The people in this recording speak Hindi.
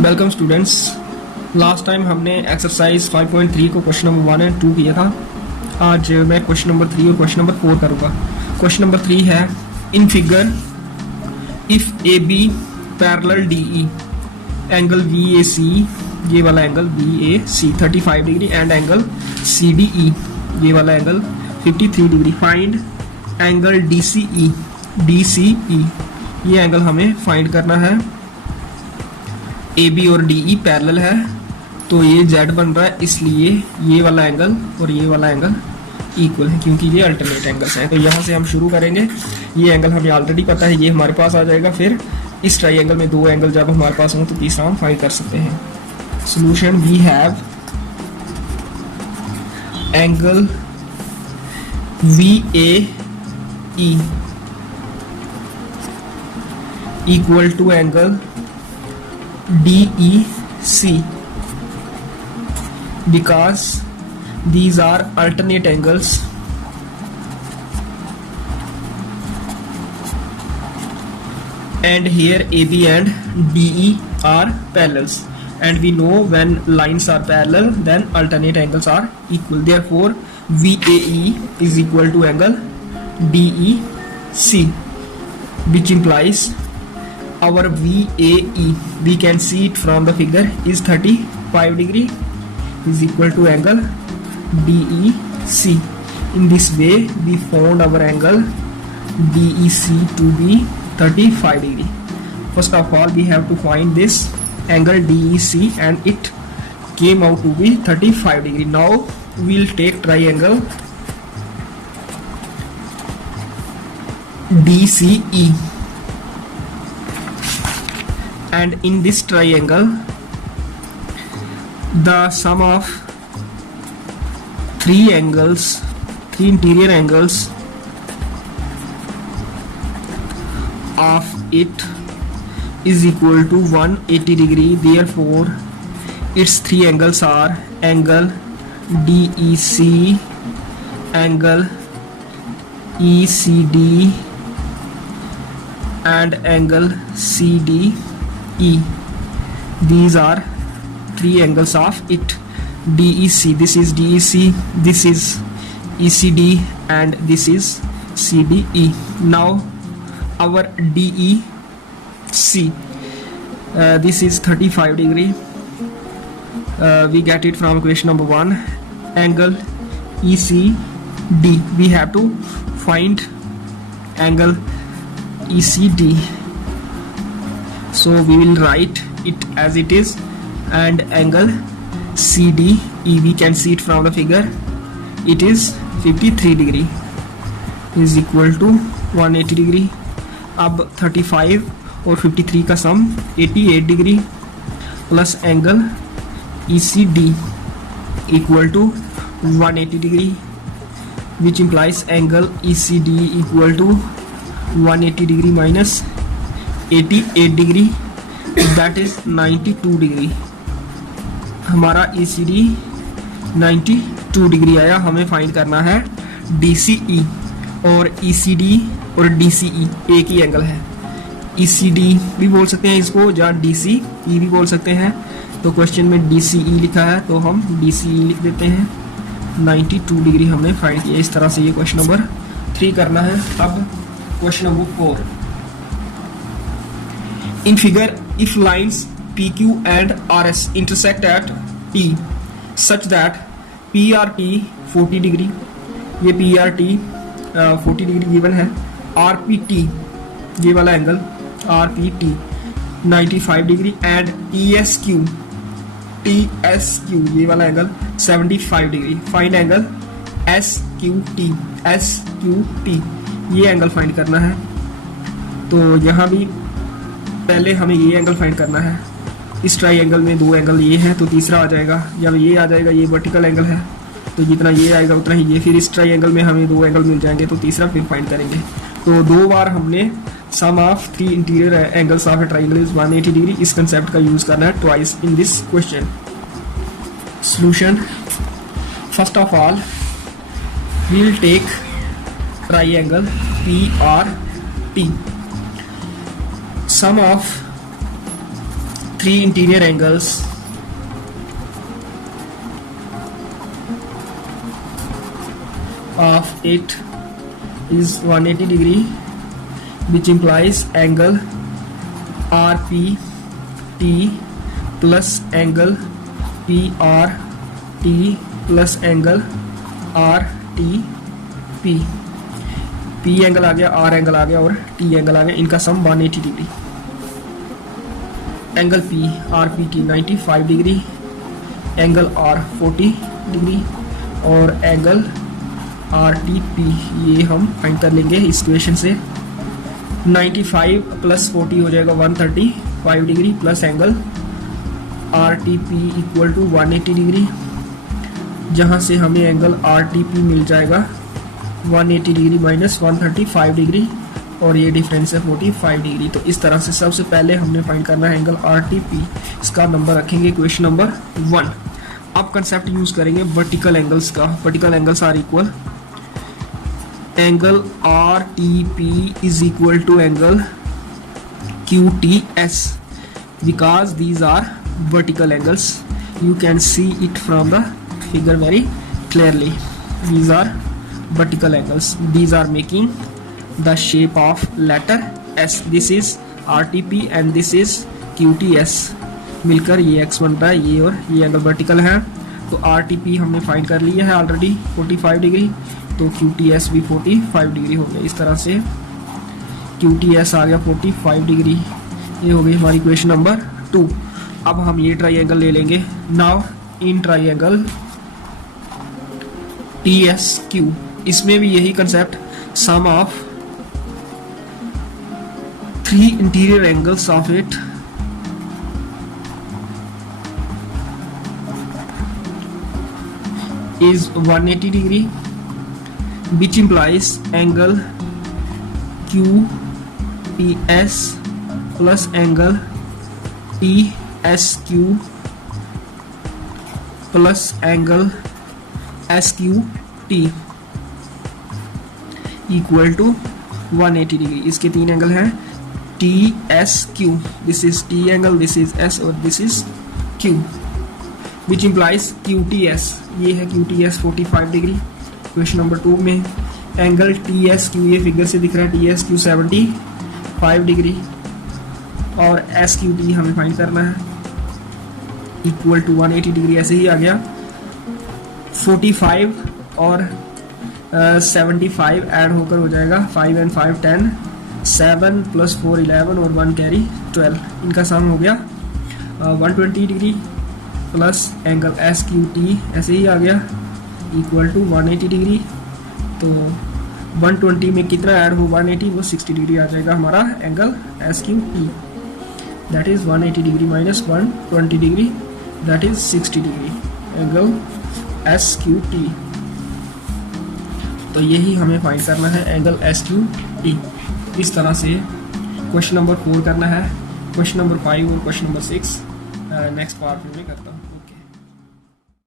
Welcome students. लास्ट टाइम हमने एक्सरसाइज 5.3 को क्वेश्चन नंबर 1 एंड 2 किया था। आज मैं क्वेश्चन नंबर 3 और क्वेश्चन नंबर 4 करूँगा। क्वेश्चन नंबर 3 है, in figure if A B parallel D E angle we A C, ये वाला angle we A C 35 degree and angle C D E, ये वाला angle 53 degree. Find angle D C E, ये एंगल हमें फाइंड करना है। ए बी और डी ई पैरेलल है तो ये जेड बन रहा है, इसलिए ये वाला एंगल और ये वाला एंगल इक्वल है क्योंकि ये अल्टरनेट एंगल्स हैं। तो यहाँ से हम शुरू करेंगे। ये एंगल हमें ऑलरेडी पता है, ये हमारे पास आ जाएगा। फिर इस ट्राइंगल में दो एंगल जब हमारे पास हों तो तीसरा हम फाइंड कर सकते हैं। Solution, we have angle we A E equal to angle DEC because these are alternate angles and here AB and DE are parallels, and we know when lines are parallel then alternate angles are equal. Therefore VAE is equal to angle DEC, which implies our VAE, we can see it from the figure, is 35 degree, is equal to angle DEC. In this way we found our angle DEC to be 35 degree. First of all we have to find this angle DEC and it came out to be 35 degree. Now we'll take triangle DCE, and in this triangle the sum of three interior angles of it is equal to 180 degree. Therefore its three angles are angle DEC, angle ECD and angle CDE. These are three angles of it. DEC, this is DEC, this is ECD and this is CDE. Now our DEC, this is 35 degree. We get it from equation number 1. Angle ECD, we have to find angle ECD, so we will write it as it is. And angle CDE, we can see it from the figure, it is 53 degree, is equal to 180 degree. अब 35 और 53 का sum 88 degree plus angle ECD equal to 180 degree, which implies angle ECD equal to 180 degree minus 88 degree, that is 92 degree. हमारा ECD 92 डिग्री आया। हमें फाइंड करना है DCE, और ECD और DCE एक ही एंगल है। ECD भी बोल सकते हैं इसको, या DCE भी बोल सकते हैं। तो क्वेश्चन में DCE लिखा है तो हम DCE लिख देते हैं। 92 डिग्री हमने फाइंड किया। इस तरह से ये क्वेश्चन नंबर 3 करना है। अब question number 4, in figure if lines PQ and RS intersect at T such that PRT 40 degree, ये PRT 40 डिग्री गिवन है। RPT, ये वाला angle RPT 95 degree and TSQ, ये वाला angle 75 degree. Find angle SQT, ये एंगल फाइंड करना है। तो यहाँ भी पहले हमें ये एंगल फाइंड करना है। इस ट्राइंगल में दो एंगल ये है तो तीसरा आ जाएगा, या ये आ जाएगा, ये वर्टिकल एंगल है तो जितना ये आएगा उतना ही ये। फिर इस ट्राइंगल में हमें दो एंगल मिल जाएंगे तो तीसरा फिर फाइंड करेंगे। तो दो बार हमने sum of three interior angles of a triangle is 180 degree, इस कंसेप्ट का यूज करना है twice in this question. Solution, first of all we will take triangle PRT. Sum of 3 interior angles of it is 180 degree, which implies angle RPT plus angle PRT plus angle RTP। P angle आ गया, R एंगल आ गया और T एंगल आ गया, इनका सम 180 डिग्री। एंगल P RP की 95 डिग्री, एंगल R 40 डिग्री और एंगल RTP ये हम फाइंड कर लेंगे इस इक्वेशन से। 95 प्लस 40 हो जाएगा 135 degree plus angle RTP equal to 180 degree, जहाँ से हमें एंगल RTP मिल जाएगा 180 डिग्री माइनस 135 डिग्री और ये डिफरेंस है 45 डिग्री। तो इस तरह से सबसे पहले हमने फाइंड करना है एंगल RTP, इसका नंबर रखेंगे क्वेश्चन नंबर 1। अब कंसेप्ट यूज करेंगे वर्टिकल एंगल्स का। Vertical angles are equal, angle RTP is equal to angle QTS because these are vertical angles. You can see it from the figure very clearly. These are vertical angles. These are making the shape of letter S. This is RTP and this is QTS. मिलकर ये x बन रहा है, ये और ये एंगल वर्टिकल है। तो RTP हमने फाइंड कर लिया है ऑलरेडी 45 डिग्री, तो QTS भी 45 डिग्री हो गया। इस तरह से QTS आ गया 45 डिग्री, ये हो गई हमारी इक्वेशन नंबर 2। अब हम ये ट्राइंगल ले लेंगे। नाउ इन ट्राइंगल TSQ, इसमें भी यही concept, sum of 3 interior angles of it is 180 degree, which implies angle QPS plus angle TSQ plus angle SQT equal to 180 degree. इसके 3 एंगल हैं TSQ, this is T angle, this is S और this is Q, which implies QTS, ये है QTS 45 डिग्री। क्वेश्चन नंबर 2 में एंगल TSQ, ये फिगर से दिख रहा है TSQ 75 डिग्री और SQT हमें फाइंड करना है इक्वल टू 180 डिग्री। ऐसे ही आ गया 45 और 75 ऐड होकर हो जाएगा 5 and 5 10, 7 plus 4 11 और 1 कैरी 12, इनका सम हो गया 120 डिग्री प्लस एंगल SQT ऐसे ही आ गया इक्वल टू 180 डिग्री। तो 120 में कितना ऐड हो 180, वो 60 डिग्री आ जाएगा हमारा angle SQT, that is 180 degree minus 120 degree, that is 60 degree angle SQT। तो यही हमें फाइंड करना है एंगल SQT। इस तरह से क्वेश्चन नंबर 4 करना है, क्वेश्चन नंबर 5 और क्वेश्चन नंबर 6 नेक्स्ट पार्ट में करता हूँ।